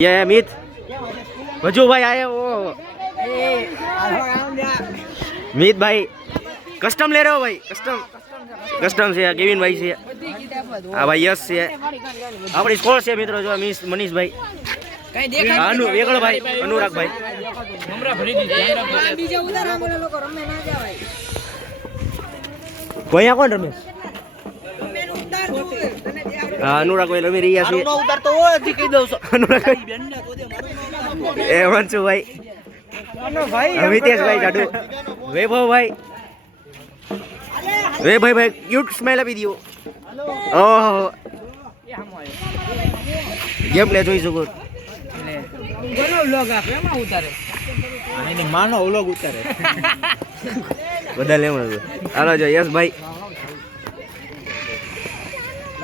ये अमित वजू भाई आए वो मीत भाई कस्टम ले रहे हो भाई कस्टम से केविन भाई से हाँ भाई यस से अपनी स्कोर से मित्रों जो मनीष भाई वेगड़ भाई अनुराग भाई कोई कौन रमेश अनुराग भाई रमी रही છે ઉતાર તો ઓથી કહી દઉં છું अनुराग એ વંશુ ભાઈ મિતેશ ભાઈ જાડુ વૈભવ ભાઈ ભાઈ ક્યુટ સ્માઈલ આપી દો ઓહો ગેમ પ્લે જોઈ શકો કોનો વ્લોગ આપે એમાં ઉતારે એની માનો વ્લોગ ઉતારે બધા લેવા હાલો જો યસ ભાઈ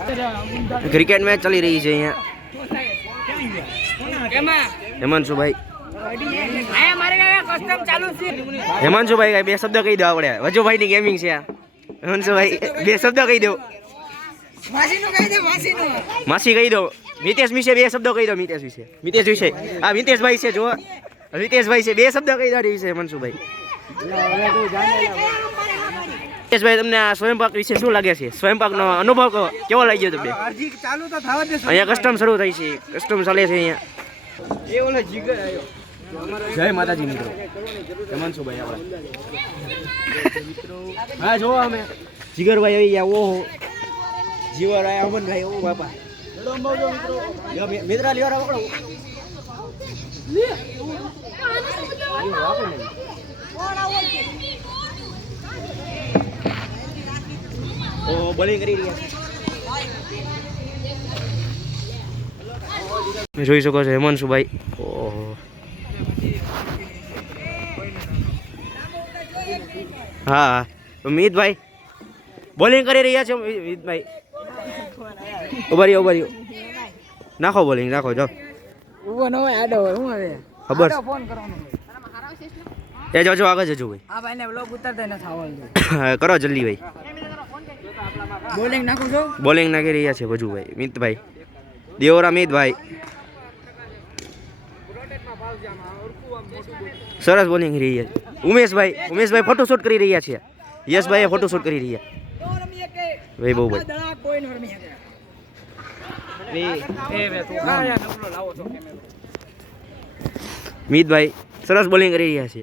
क्रिकेट मैच चली रही है यहाँ हेमंशु भाई हेमंशु भाई बे शब्द कही दो आपणे वजू भाई ની ગેમિંગ છે हेमंशु भाई બે શબ્દ કહી દો માસી કહી દો મિતેશ વિશે બે શબ્દ કહી દો મિતેશ વિશે આ મિતેશ ભાઈ છે જો મિતેશ ભાઈ છે બે શબ્દ કહી દો વિશે हेमंशु भाई ભાઈ તમને આ સ્વયંપાક વિશે શું લાગે છે સ્વયંપાકનો અનુભવ કેવો લાગ્યો તમને હજી ચાલુ તો થવા દે અહીંયા કસ્ટમ શરૂ થઈ છે કસ્ટમ ચાલે છે અહીંયા એ ઓલો જીગર આવ્યો જય માતાજી મિત્રો હેમંશુ ભાઈ આપણા મિત્રો હા જો અમે જીગરભાઈ આવી ગયા ઓહો જીવર આયા અમન ભાઈ ઓ બાપા યો મિત્રા લ્યો પકડો ઓ બોલિંગ કરી રહ્યા છે જોઈ શકો છો હેમંશુ ભાઈ ઓહો હા મિતભાઈ બોલિંગ કરી રહ્યા છે મિતભાઈ ઉભા રહ્યો નાખો બોલિંગ નાખો જો ઉભો ન હોય આડો હોય હું હવે ખબર ફોન કરવાનો એ જોજો આગળ જજો ભાઈ આ ભાઈને વ્લોગ ઉતારતા ન થાવા કરો જલ્દી ભાઈ બોલિંગ નાખો છો બોલિંગ નાખી રહ્યા છે વજુભાઈ મિતભાઈ દેવરા મિતભાઈ સરસ બોલિંગ કરી રહ્યા છે ઉમેશભાઈ ફોટોશૂટ કરી રહ્યા છે યશભાઈ ફોટોશૂટ કરી રહ્યા મિતભાઈ સરસ બોલિંગ કરી રહ્યા છે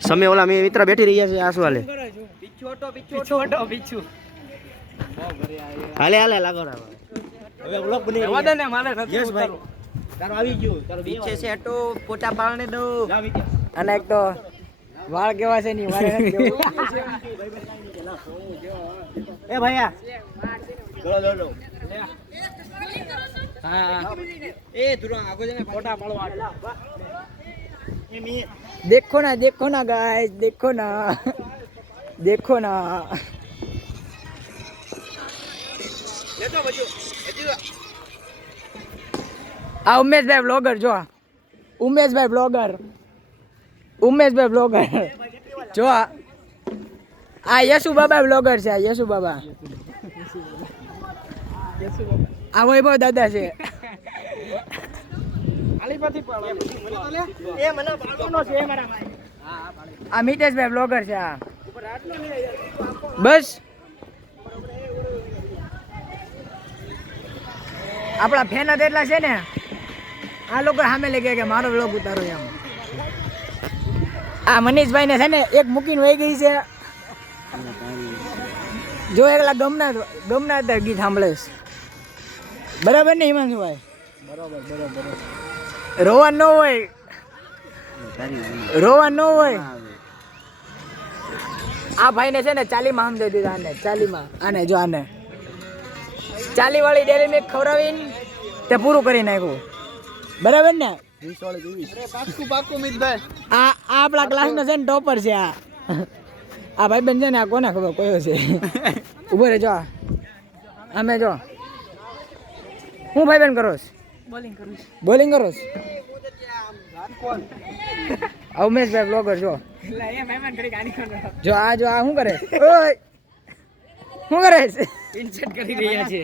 સમય ઓલા મેં મિત્ર બેઠી રહ્યા છે આસુ હાલે હાલે લાગો હવે વ્લોગ બની રહ્યો ને મારે યસ ભાઈ તારો આવી ગયો તારો પીછે છે તો પોતા પાળને દો અને એક તો વાળ કેવા છે ની વાળ એ ભૈયા દો હા એ ધુરા આગો જને પોતા પાળવા देखो ना गाइस देखो ना ले तो बजो आ उमेशભાઈ બ્લોગર જો ઉમેશભાઈ બ્લોગર જો આ યશુ બાબા બ્લોગર છે યશુ બાબા આ વૈભવ દાદા છે આ મિતેશભાઈ બ્લોગર છે આ બસ આપણા ફેન જ એટલા છે ને આ લોકો સામે લઈ ગયા કે મારો વ્લોગ ઉતારો એમ આ મનીષભાઈ ને છે ને એક મૂકીને વહી ગઈ છે જો એકલા ગમના ગીત સાંભળે બરાબર ને હિમાંશુભાઈ બરાબર રોવા ન હોય આ ભાઈ ને છે ને 40 માં સમજાવી દીધા આને 40 માં આને જો આને 40 વાળી ડેરી મિલ્ક ખવડાવીને તે પૂરું કરી નાખ્યું બરાબર ને 20 વાળી 20 પાકું મિતભાઈ આ આપણા ક્લાસ નો છે ને ટોપર છે આ ભાઈ બન છે ને આ કોને ખબર કયો છે ઉભો રે જો અમે જો હું ભાઈ બેન કરો બોલિંગ કરો ઉમેશભાઈ બ્લોગર જો આ શું કરે ઇન્સર્ટ કરી રહ્યા છે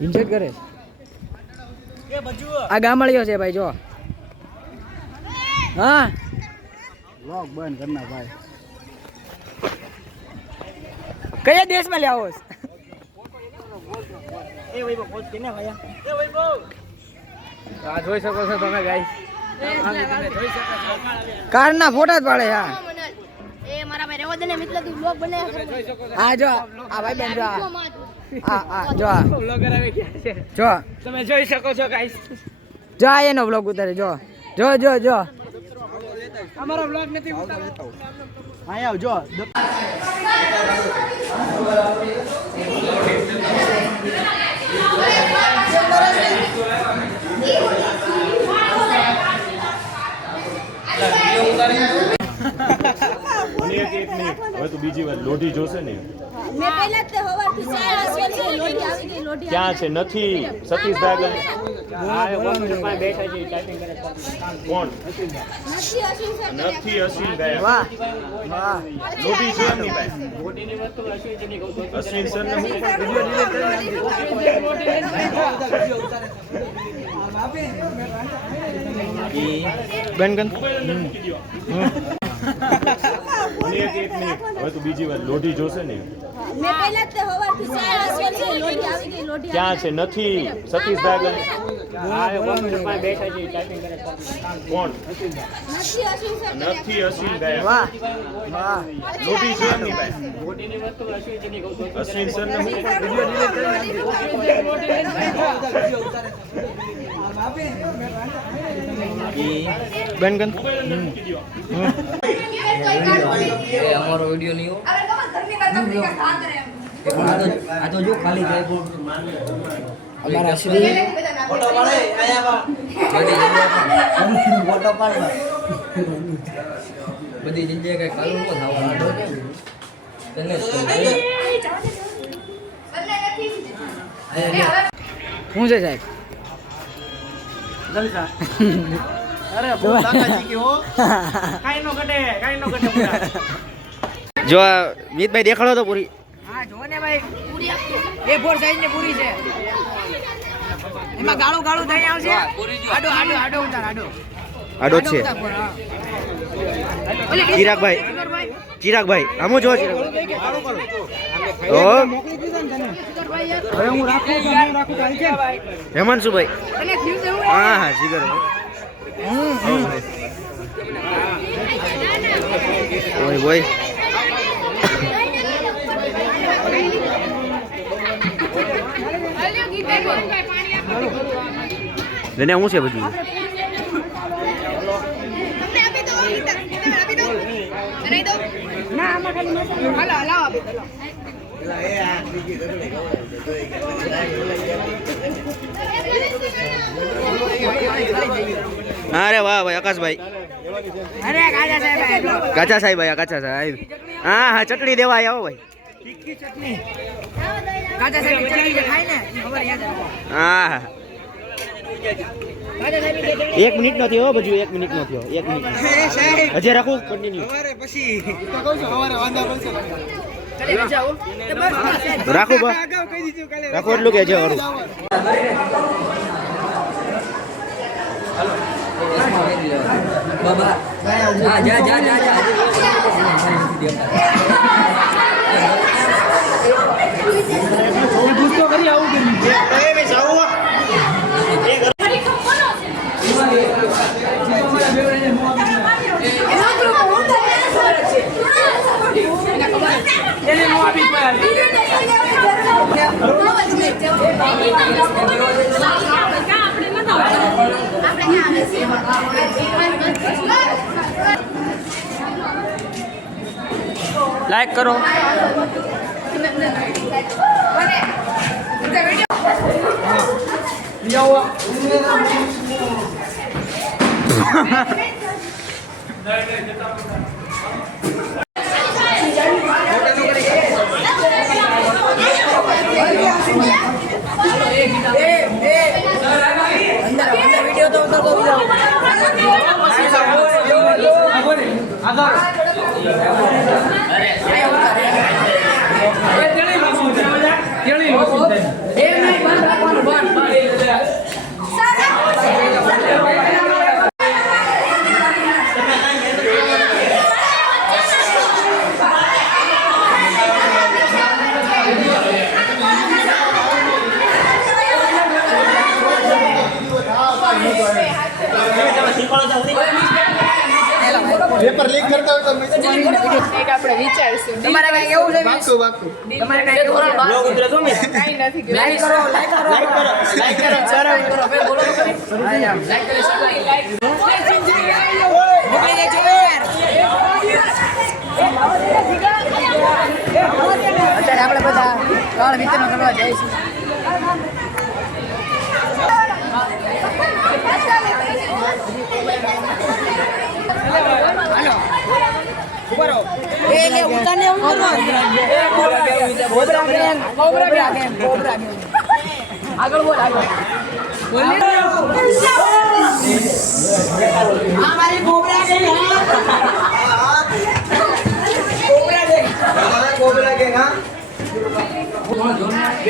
ઇન્સર્ટ કરે આ ગામડિયો છે ભાઈ જો હા વ્લોગ બંધ કરના ભાઈ કયા દેશમાં લે આવો એ વૈભવ પોચ કેને ભાઈ એ વૈભવ આ જોઈ શકો છો તમે ગાઈસ કારના ફોટા જ પાડે હા એ મારા ભાઈ રેવા દે ને મિત્ર તું વ્લોગ બનાવ્યા આ જો આ ભાઈ બેન જો આ જો વ્લોગર આવી ગયા છે જો તમે જોઈ શકો છો ગાઈસ જો આ એનો વ્લોગ ઉતારે જો જો જો જો અમારો વ્લોગ નથી ઉતારતો હા આવ જો હવે તો બીજી વાર લોઢી જોશે ને મેં પહેલા જ હવારથી 4 વાગે લોઢી આવી ગઈ લોઢી ક્યાં છે નથી સતીશભાઈ કોણ નથી અશ્વિન સર નથી અશ્વિનભાઈ વાહ વાહ લોઢી છે એમની પાસે અશ્વિન સર ને હવે તો બીજી વાર લોઢી જોશે ને મેં પહેલા જ હવારથી 4 વાગે લોઢી આવી ગઈ લોઢી ક્યાં છે નથી સતીશભાઈ કોણ નથી અશ્વિન સર નથી અશ્વિનભાઈ વાહ વાહ લોઢી છે એમની પાસે અશ્વિન સર ને અમારો વિડિયો નહીં આ તો જો ખાલી જાય અમારા શ્રી ફોટો પાડે આયા ફોટો પાડ બધી જગ્યાએ કઈ કાલું ન થાવ તને શું છે સાહેબ લલકા અરે બહુ દાદાજી કે હો કાઈ નો ઘટે જો મિતભાઈ દેખાડો તો પૂરી હા જો ને ભાઈ પૂરી આપજો A4 સાઈઝ ની પૂરી છે એમાં ગાળું ગાળું થઈ આવશે આડો આડો આડો ઉતાર આડો આડો જ છે ચિરાગભાઈ આમો જો હવે હું રાખું ચાલ છે હેમાંશુભાઈ અને થયું છે હા હા જીગર ઓય બોય લઈને હું છે બધું ના આમાં ખાલી હાલો હાલો આપી અરે વાહ ભાઈ આકાશભાઈ અરે કાજા સાહેબ કાચા સાહેબ કાચા સાહેબ હા હા ચટણી દેવા આવો ભાઈ કાજા સાહેબ ચટણી જે ખાય ને ખબર યાદ હા હા કાજા સાહેબ 1 મિનિટ નો થયો બધું 1 મિનિટ નો થયો 1 મિનિટ હજી રાખો કન્ટિન્યુ રાખો બા રાખો એટલું કે છે વાળું બાબા જા જા જા જા ગુસ્સો કરી આવું લાઈક કરો વિડિયો તો ઉતાર મિનિટ બંધ રાખવાનું બંધ પેપર લીક કરતા હોય તો એક આપણે વિચારશું તમારે કઈ કેવું છે વાકું વાકું તમારે કઈ કેવું છે બ્લોગ ઉતરે તો મેં કાંઈ નથી કીધું. લાઈક કરો લાઈક કરો લાઈક કરો લાઈક કરો સર કરો બે બોલો તો ખરી લાઈક કરો મોકલી દેજો યાર અત્યારે આપણે બધા ત્રણ મિત્રનો કરવા જઈશું આગળ બોલ આગળ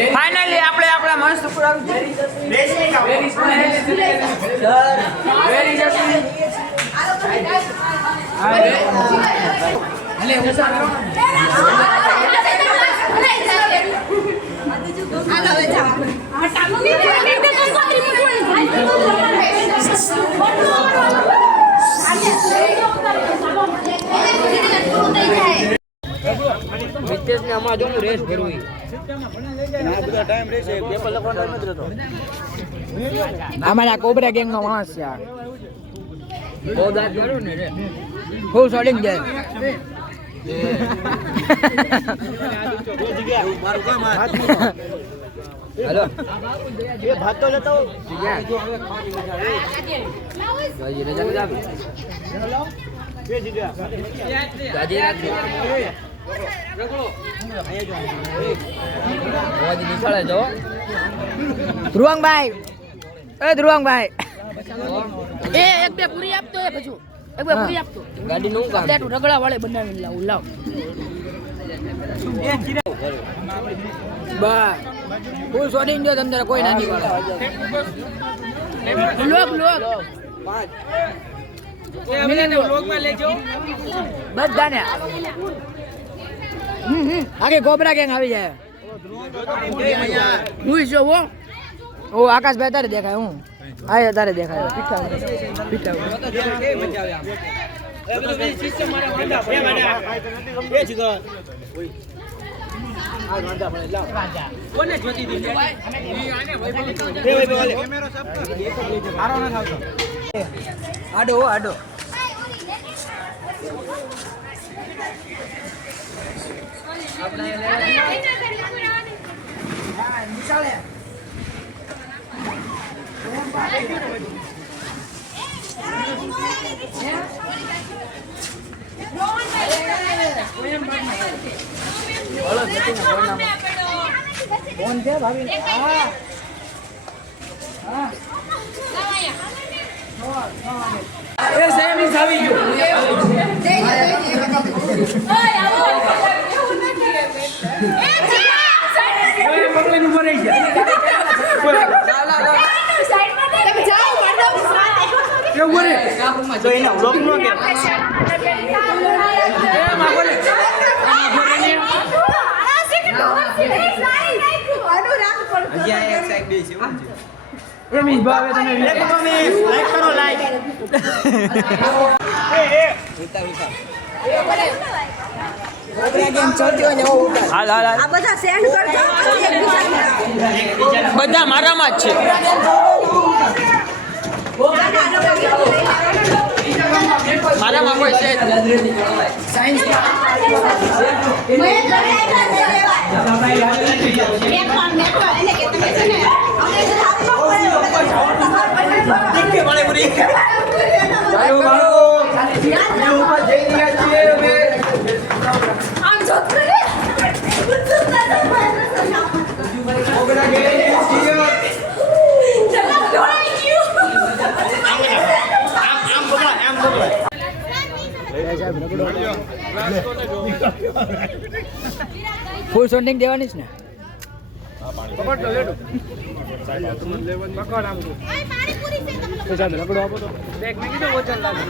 ફાઇનલી આપણે આપણા મસ્ત પુરાવું મિત્રેશને આમાં જો રેસ ભરવી આ બધા ટાઈમ રહેશે પેપર લખવાનો ટાઈમ જ રહેતો અમારા કોબરા ગેંગ નો માણસ છે આ બહુ દાંત મારું ને રે ફૂલ શોટિંગ જાય મારું કામ હેલો એ ભાત તો લેતા હો બે જગ્યા ધ્રુવંગભાઈ એ ધ્રુવંગભાઈ એ એક બે પૂરી આપતો એ પછી એક બે પૂરી આપતો ગાડી નું કામ પ્લેટ રગડા વાળે બનાવીને લાવું લાવ બસ ફૂલ શોટિંગ જો તમને કોઈ નાની વાળા લોક લોક બધાને આગે કોબરા ગેંગ આવી જાય હું જો હો ઓ આકાશભાઈ તારે દેખાય હું આયો તારે દેખાય પીઠા આડો આડો કોણ છે ભાભી હા હા એ સેમ ઇસ આવી ગયો પકડીને ઉભો રહી જાય કેવું રે તો એના બ્લોગ નો કે એમી ભાવે તમે લાઈક કરો લાઈક કોબરા ગેમ ચાલતી હોય ને ઓ ઉતાર હાલ હાલ આ બધા સેન્ડ કરજો બધા મારામાં જ છે મારામાં કોઈ છે સાયન્સ ફૂલ શોટિંગ દેવાની છે ને પકડ તો લેડો પકડ આમ તો સાહેબ લકડો આપો તો બેગ મે કીધું વજન લાગે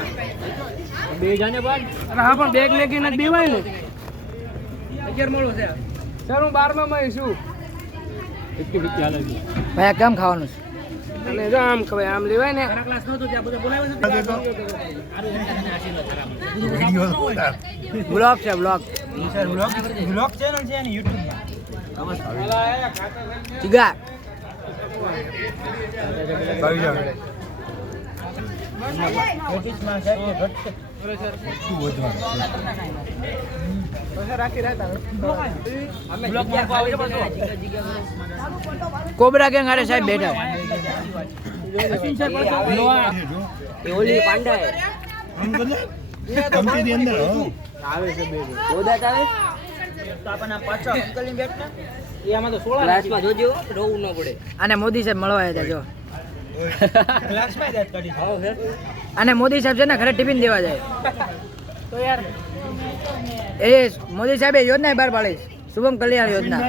બે જાને બાદ અરે હા પણ બેગ મે કીને બેવાય ને 11 મળો છે સર હું 12 માં છું 50 હાલે છે ભાઈ કેમ ખાવાનું છે અને જો આમ ખવાય આમ લેવાય ને મારા ક્લાસ નતો ત્યાં બધું બોલાવે છે બ્લોગ છે બ્લોગ બ્લોગ ચેનલ છે ને YouTube માં ચિગા કોબરા ગેંગ અરે સાહેબ બેઠા ઓલી પાંડા કંપની અંદર આવે છે બે ઓદા આવે તો આપણને પાછો અંકલ ની બેટ ને એ આમાં તો 16 ક્લાસમાં જોજો રોવું ન પડે અને મોદી સાહેબ મળવા આવ્યા હતા જો ક્લાસમાં જ કાઢી હા સર અને મોદી સાહેબ છે ને ઘરે ટિફિન દેવા જાય તો યાર એ મોદી સાહેબે યોજના બહાર પાડી શુભમ કલ્યાણ યોજના